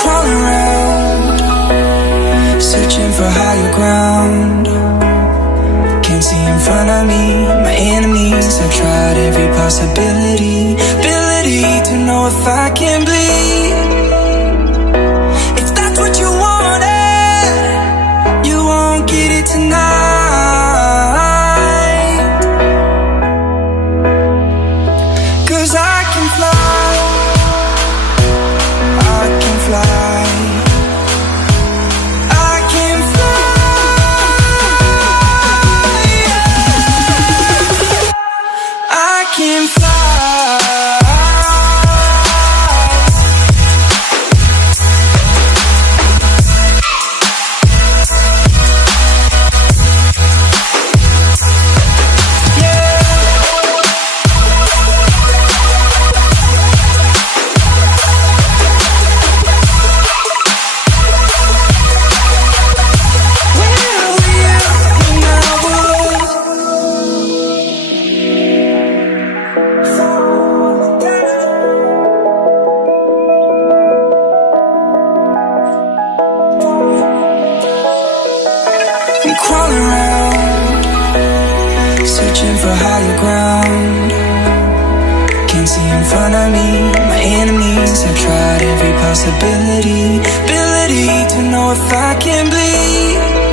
crawling around, searching for higher ground. Can't see in front of me, my enemies. I've tried every possibility, ability to know if I can bleed. If that's what you wanted, you won't get it tonight. Cause I can fly, I can fly, I can fly, I can fly. I'm crawling around, searching for higher ground. Can't see in front of me, my enemies. I've tried every possibility, ability to know if I can bleed.